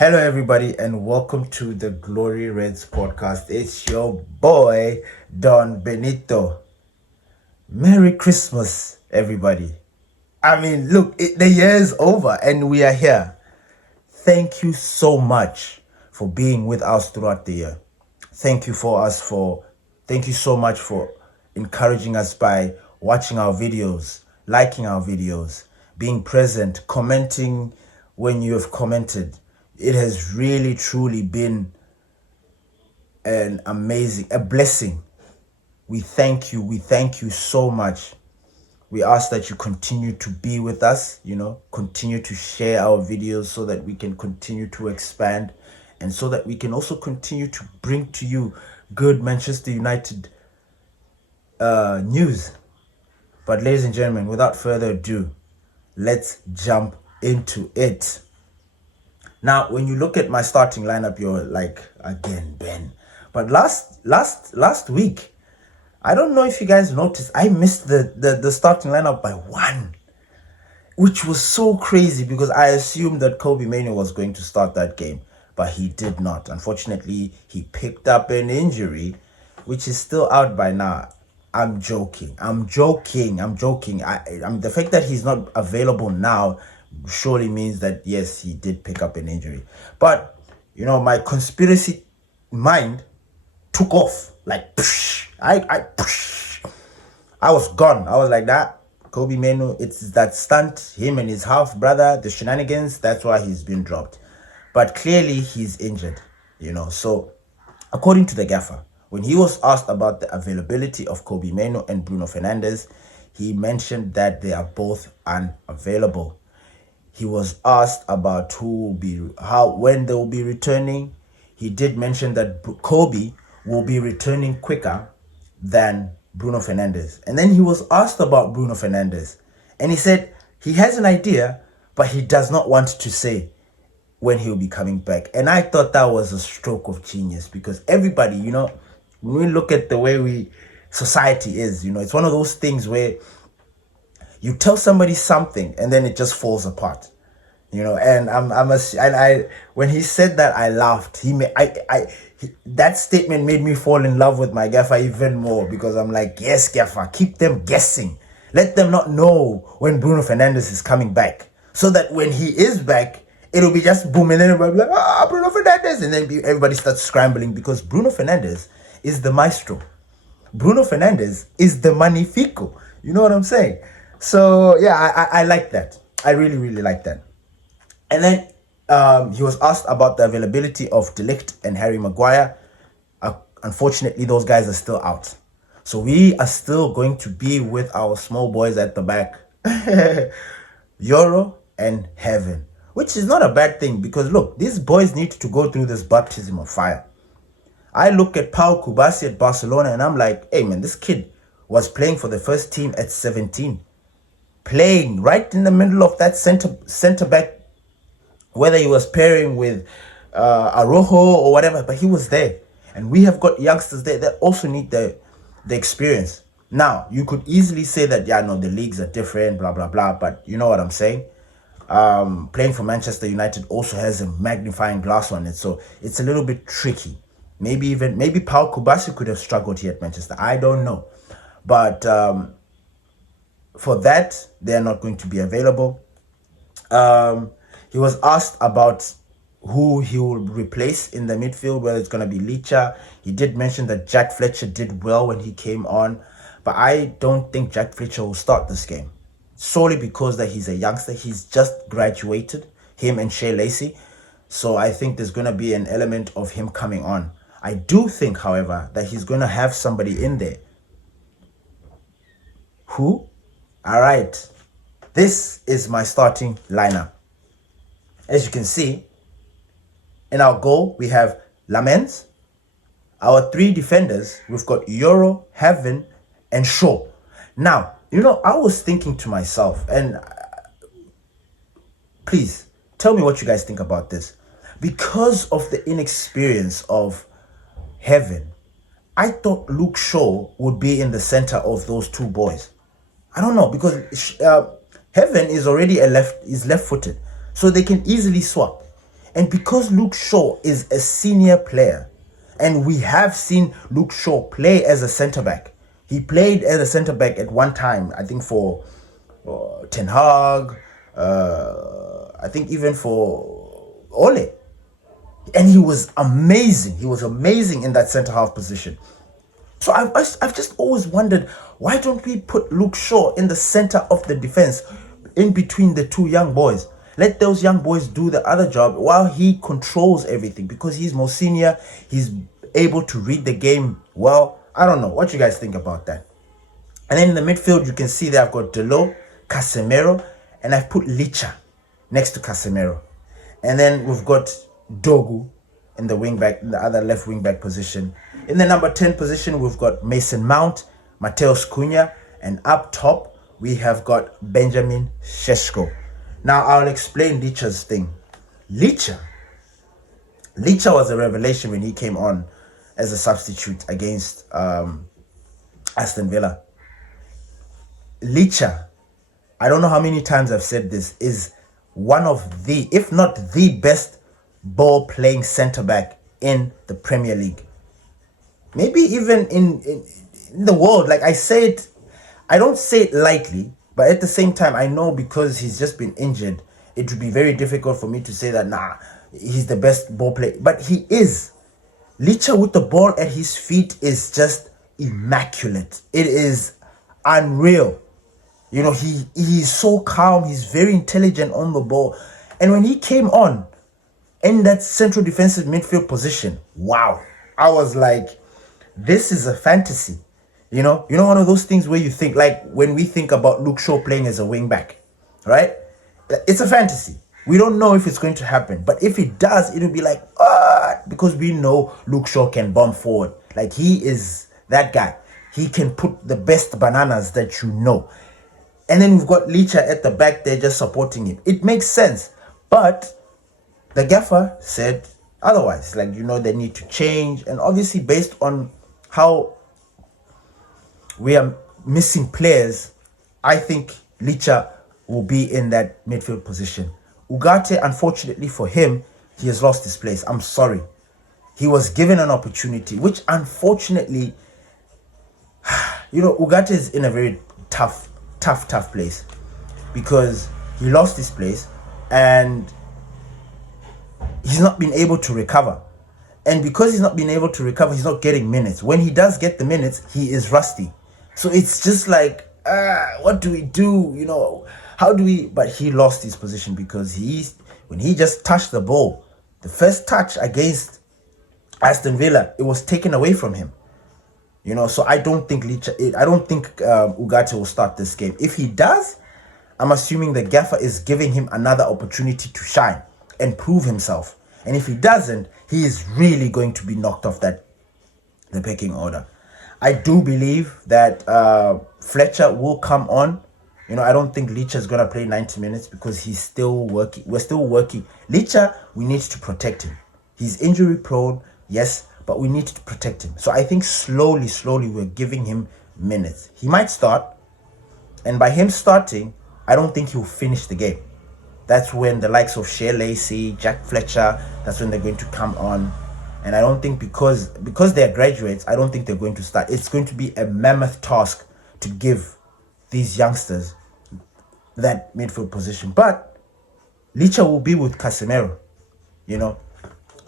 Hello, everybody, and welcome to the Glory Reds podcast. It's your boy, Don Benito. Merry Christmas, everybody. I mean, look, the year is over and we are here. Thank you so much for being with us throughout the year. Thank you so much for encouraging us by watching our videos, liking our videos, being present, commenting when you have commented. It has really truly been a blessing. We thank you so much. We ask that you continue to be with us, continue to share our videos so that we can continue to expand and so that we can also continue to bring to you good Manchester United news. But ladies and gentlemen, without further ado, let's jump into it. Now, when you look at my starting lineup, you're like, again, Ben. But last week, I don't know if you guys noticed, I missed the starting lineup by one, which was so crazy because I assumed that Kobbie was going to start that game, but he did not. Unfortunately, he picked up an injury, which is still out by now. I'm joking. The fact that he's not available now surely means that yes, he did pick up an injury. But my conspiracy mind took off like I was gone. I was like that. Kobbie Mainoo, it's that stunt, him and his half brother, the shenanigans. That's why he's been dropped. But clearly he's injured. So according to the gaffer, when he was asked about the availability of Kobbie Mainoo and Bruno Fernandes, he mentioned that they are both unavailable. He was asked about when they will be returning. He did mention that Kobbie will be returning quicker than Bruno Fernandes. And then he was asked about Bruno Fernandes. And he said he has an idea, but he does not want to say when he'll be coming back. And I thought that was a stroke of genius because everybody, when we look at the way society is, it's one of those things where you tell somebody something and then it just falls apart, and when he said that, I laughed. That statement made me fall in love with my gaffer even more because I'm like, yes, gaffer, keep them guessing. Let them not know when Bruno Fernandes is coming back so that when he is back, it'll be just boom and then everybody will be like, Bruno Fernandes. And then everybody starts scrambling because Bruno Fernandes is the maestro. Bruno Fernandes is the magnifico. You know what I'm saying? So, yeah, I like that. I really, really like that. And then he was asked about the availability of Ligt and Harry Maguire. Unfortunately, those guys are still out. So we are still going to be with our small boys at the back. Euro and Heaven. Which is not a bad thing because, look, these boys need to go through this baptism of fire. I look at Pau Kubasi at Barcelona and I'm like, hey, man, this kid was playing for the first team at 17. Playing right in the middle of that center back, whether he was pairing with Arojo or whatever, but he was there. And we have got youngsters there that also need the experience. Now, you could easily say that, the leagues are different, blah, blah, blah, but you know what I'm saying? Playing for Manchester United also has a magnifying glass on it, so it's a little bit tricky. Maybe Pau Kubasi could have struggled here at Manchester. I don't know. But for that, they're not going to be available. He was asked about who he will replace in the midfield, whether it's going to be LICHA. He did mention that Jack Fletcher did well when he came on. But I don't think Jack Fletcher will start this game. Solely because that he's a youngster. He's just graduated, him and Shea. So I think there's going to be an element of him coming on. I do think, however, that he's going to have somebody in there. Who? All right. This is my starting lineup. As you can see, in our goal, we have Lamens. Our three defenders, we've got Euro, Heaven, and Shaw. Now, I was thinking to myself, and please tell me what you guys think about this. Because of the inexperience of Heaven, I thought Luke Shaw would be in the center of those two boys. I don't know, because Heaven is already left-footed, so they can easily swap. And because Luke Shaw is a senior player, and we have seen Luke Shaw play as a centre-back. He played as a centre-back at one time, I think for Ten Hag, I think even for Ole. And he was amazing. He was amazing in that centre-half position. So I've just always wondered, why don't we put Luke Shaw in the center of the defense, in between the two young boys? Let those young boys do the other job while he controls everything, because he's more senior. He's able to read the game well. I don't know. What you guys think about that? And then in the midfield, you can see that I've got Delo, Casemiro, and I've put LICHA next to Casemiro. And then we've got Dogu in the wing back, in the other left wing back position. In the number 10 position, we've got Mason Mount, Mateus Cunha, and up top, we have got Benjamin Sesko. Now, I'll explain LICHA's thing. LICHA was a revelation when he came on as a substitute against Aston Villa. LICHA, I don't know how many times I've said this, is one of the, if not the best ball-playing centre-back in the Premier League. Maybe even in the world. Like, I say it, I don't say it lightly, but at the same time, I know because he's just been injured, it would be very difficult for me to say that, nah, he's the best ball player. But he is. LICHA with the ball at his feet is just immaculate. It is unreal. You know, he's so calm. He's very intelligent on the ball. And when he came on in that central defensive midfield position, wow. I was like, this is a fantasy. You know, one of those things where you think, like when we think about Luke Shaw playing as a wing back, right? It's a fantasy. We don't know if it's going to happen. But if it does, it'll be like, because we know Luke Shaw can bomb forward. Like, he is that guy. He can put the best bananas that you know. And then we've got LICHA at the back there just supporting him. It makes sense. But the gaffer said otherwise. Like, you know, they need to change. And obviously, based on how we are missing players, I think LICHA will be in that midfield position. Ugarte, unfortunately for him, he has lost his place. I'm sorry. He was given an opportunity, which unfortunately, you know, Ugarte is in a very tough place, because he lost his place and he's not been able to recover. And because he's not been able to recover, he's not getting minutes. When he does get the minutes, he is rusty. So it's just like, what do we do? You know, how do we? But he lost his position because when he just touched the ball, the first touch against Aston Villa, it was taken away from him. You know, so I don't think Ugarte will start this game. If he does, I'm assuming the gaffer is giving him another opportunity to shine and prove himself. And if he doesn't, he is really going to be knocked off the pecking order. I do believe that Fletcher will come on. You know, I don't think LICHA is going to play 90 minutes because he's still working. We're still working. LICHA, we need to protect him. He's injury prone, yes, but we need to protect him. So I think slowly, we're giving him minutes. He might start, and by him starting, I don't think he'll finish the game. That's when the likes of Shea Lacey, Jack Fletcher, that's when they're going to come on. And I don't think because they're graduates, I don't think they're going to start. It's going to be a mammoth task to give these youngsters that midfield position. But LICHA will be with Casemiro. You know,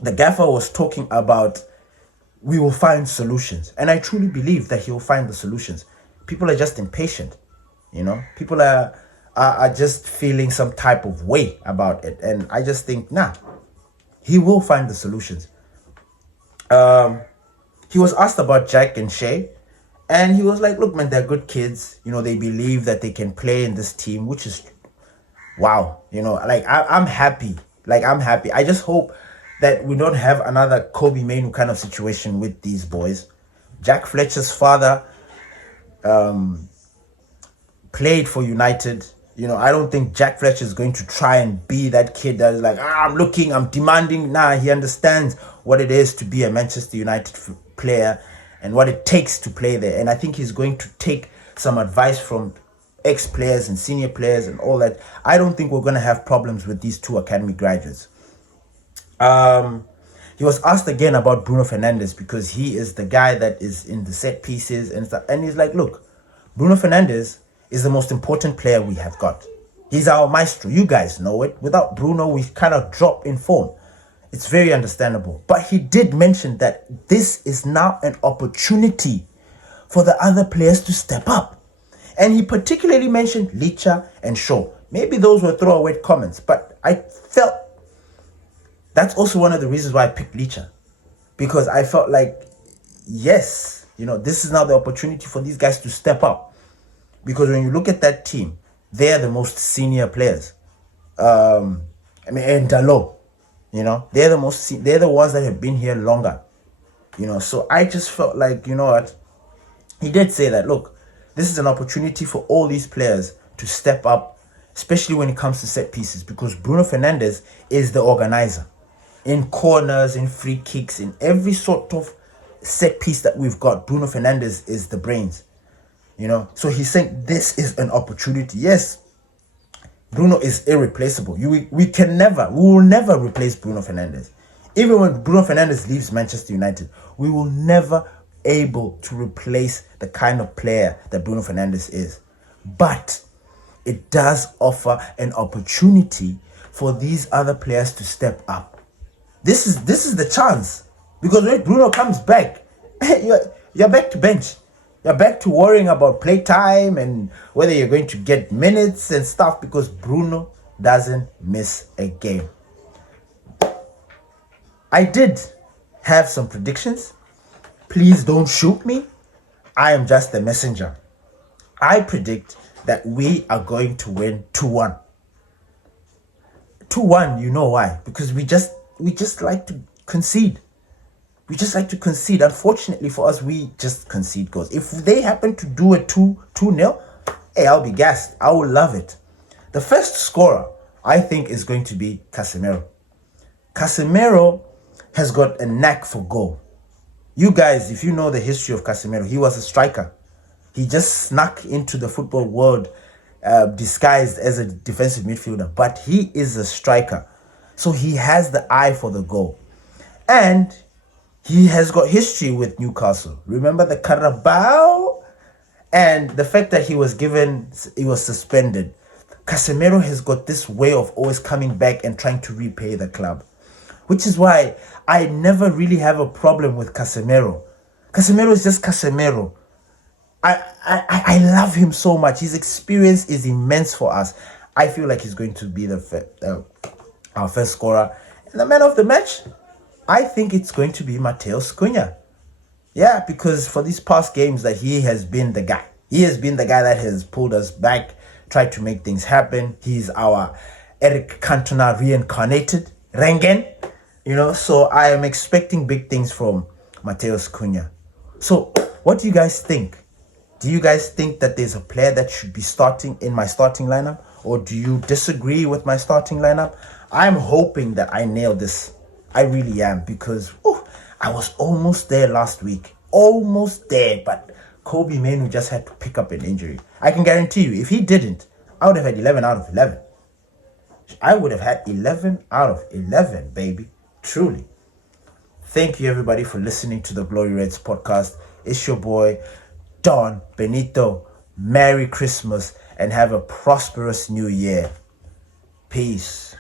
the gaffer was talking about we will find solutions. And I truly believe that he will find the solutions. People are just impatient. You know, people are just feeling some type of way about it. And I just think, nah, he will find the solutions. He was asked about Jack and Shea, and he was like, look, man, they're good kids. You know, they believe that they can play in this team, which is, wow. You know, like, I'm happy. Like, I'm happy. I just hope that we don't have another Kobbie Mainoo kind of situation with these boys. Jack Fletcher's father played for United. You know, I don't think Jack Fletcher is going to try and be that kid that is like, I'm demanding. Nah, he understands what it is to be a Manchester United player and what it takes to play there. And I think he's going to take some advice from ex-players and senior players and all that. I don't think we're going to have problems with these two academy graduates. He was asked again about Bruno Fernandes because he is the guy that is in the set pieces and stuff. And he's like, look, Bruno Fernandes is the most important player we have got. He's our maestro. You guys know it. Without Bruno, we kind of drop in form. It's very understandable. But he did mention that this is now an opportunity for the other players to step up. And he particularly mentioned LICHA and Shea. Maybe those were throwaway comments, but I felt that's also one of the reasons why I picked LICHA. Because I felt like, yes, this is now the opportunity for these guys to step up. Because when you look at that team, they're the most senior players. And Dalot, they're the ones that have been here longer. So I just felt like, you know what? He did say that, look, this is an opportunity for all these players to step up, especially when it comes to set pieces, because Bruno Fernandes is the organizer. In corners, in free kicks, in every sort of set piece that we've got, Bruno Fernandes is the brains. So he's saying this is an opportunity. Yes, Bruno is irreplaceable. We will never replace Bruno Fernandes. Even when Bruno Fernandes leaves Manchester United, we will never able to replace the kind of player that Bruno Fernandes is. But it does offer an opportunity for these other players to step up. This is the chance, because when Bruno comes back, you're back to bench. You're back to worrying about play time and whether you're going to get minutes and stuff, because Bruno doesn't miss a game. I did have some predictions. Please don't shoot me. I am just the messenger. I predict that we are going to win 2-1. 2-1, you know why? Because we just like to concede. We just like to concede. Unfortunately for us, we just concede goals. If they happen to do a 2-0, hey, I'll be gassed. I will love it. The first scorer, I think, is going to be Casemiro. Casemiro has got a knack for goal. You guys, if you know the history of Casemiro, he was a striker. He just snuck into the football world disguised as a defensive midfielder, but he is a striker. So he has the eye for the goal. And he has got history with Newcastle. Remember the Carabao? And the fact that he was suspended. Casemiro has got this way of always coming back and trying to repay the club. Which is why I never really have a problem with Casemiro. Casemiro is just Casemiro. I love him so much. His experience is immense for us. I feel like he's going to be our first scorer. And the man of the match, I think it's going to be Matheus Cunha. Yeah, because for these past games that he has been the guy. He has been the guy that has pulled us back, tried to make things happen. He's our Eric Cantona reincarnated. Rengen. So I am expecting big things from Matheus Cunha. So what do you guys think? Do you guys think that there's a player that should be starting in my starting lineup? Or do you disagree with my starting lineup? I'm hoping that I nail this. I really am, because I was almost there last week. Almost there, but Kobbie Mainoo just had to pick up an injury. I can guarantee you, if he didn't, I would have had 11 out of 11. I would have had 11 out of 11, baby. Truly. Thank you, everybody, for listening to the Glory Reds podcast. It's your boy, Don Benito. Merry Christmas and have a prosperous new year. Peace.